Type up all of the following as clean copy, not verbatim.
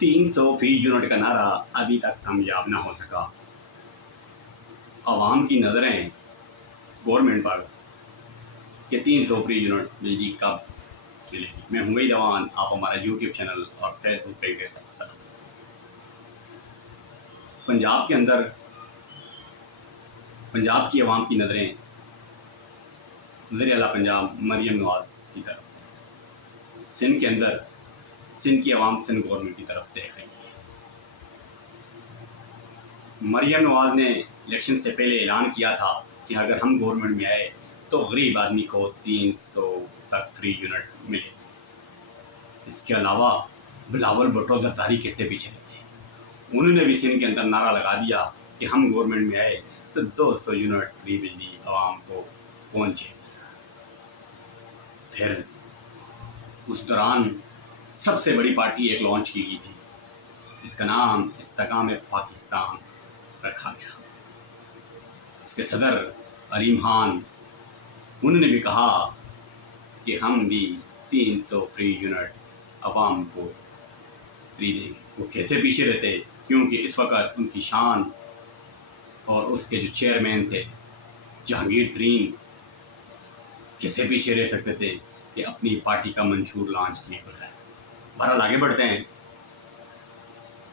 300 फीसद का नारा अभी तक कामयाब ना हो सका। आवाम की नज़रें गवर्नमेंट पर कि 300 फीसद बिजली कब मिलेगी। मैं हूँ जवान, आप हमारा यूट्यूब चैनल और फेसबुक पेज के साथ। पंजाब के अंदर पंजाब की आवाम की नज़रें वज़ीर आला पंजाब मरियम नवाज़ की तरफ, सिंध के अंदर सिंध की आवाम सिंध गवर्नमेंट की तरफ देख रही है। मरियम नवाज़ ने इलेक्शन से पहले ऐलान किया था कि अगर हम गवर्नमेंट में आए तो गरीब आदमी को 300 तक फ्री यूनिट मिले। इसके अलावा बिलावल भुट्टो जरदारी कैसे पीछे रहते, उन्होंने भी सिंध के अंदर नारा लगा दिया कि हम गवर्नमेंट में आए तो 200 यूनिट फ्री बिजली आवाम को पहुँचे। फिर उस दौरान सबसे बड़ी पार्टी एक लॉन्च की गई थी, इसका नाम इस्तेकाम पाकिस्तान रखा गया। इसके सदर अलीम खान, उन्होंने भी कहा कि हम भी 300 फ्री यूनिट आवाम को फ्री देंगे। वो कैसे पीछे रहते, क्योंकि इस वक्त उनकी शान और उसके जो चेयरमैन थे जहांगीर तरीन कैसे पीछे रह सकते थे कि अपनी पार्टी का मंशूर लॉन्च किए बगैर। बहरहाल आगे बढ़ते हैं।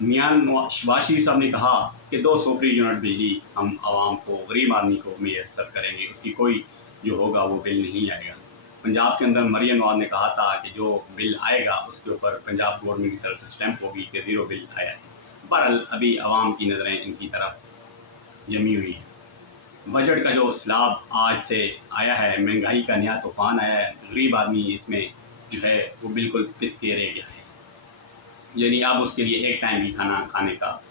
मियां शहबाज शरीफ साहब ने कहा कि 200 फ्री यूनिट बिजली हम आवाम को, गरीब आदमी को मैसर करेंगे, उसकी कोई जो होगा वो बिल नहीं आएगा। पंजाब के अंदर मरियम नवाज़ ने कहा था कि जो बिल आएगा उसके ऊपर पंजाब गवर्नमेंट की तरफ से स्टैंप होगी कि 0 बिल आया है। बहरहाल अभी आवाम की नज़रें इनकी तरफ जमी हुई है। बजट का जो स्लाब आज से आया है, महंगाई का नया तूफान आया है, गरीब आदमी इसमें जो है वो बिल्कुल पिस के रह गया है। यानी अब उसके लिए एक टाइम भी खाना खाने का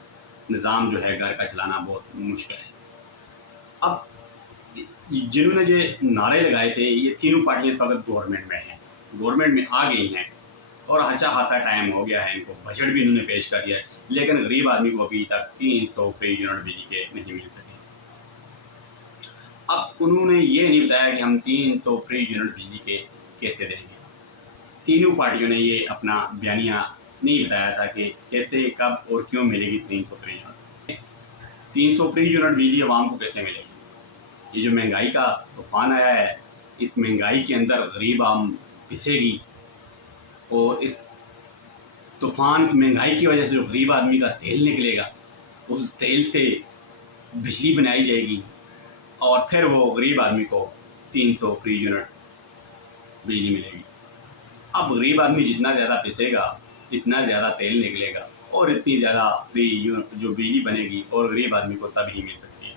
निज़ाम जो है घर का चलाना बहुत मुश्किल है। अब जिन्होंने ये नारे लगाए थे, ये तीनों पार्टियां इस वक्त गवर्नमेंट में हैं, गवर्नमेंट में आ गई हैं और अच्छा खासा टाइम हो गया है इनको, बजट भी इन्होंने पेश कर दिया है, लेकिन गरीब आदमी को अभी तक 300 फ्री यूनिट बिजली के नहीं मिल सके। अब उन्होंने ये नहीं बताया कि हम 300 फ्री यूनिट बिजली के कैसे देंगे। तीनों पार्टियों ने ये अपना बयानिया नहीं बताया था कि कैसे, कब और क्यों मिलेगी 300 फ्री यूनिट। 300 फ्री यूनिट बिजली आवाम को कैसे मिलेगी? ये जो महंगाई का तूफान आया है, इस महंगाई के अंदर गरीब आम पिसेगी और इस तूफान महंगाई की वजह से जो गरीब आदमी का तेल निकलेगा, उस तेल से बिजली बनाई जाएगी और फिर वो गरीब आदमी को 300 फ्री यूनिट बिजली मिलेगी। अब गरीब आदमी जितना ज़्यादा पिसेगा, इतना ज़्यादा तेल निकलेगा और इतनी ज़्यादा फ्री जो बिजली बनेगी और गरीब आदमी को तभी मिल सकती है।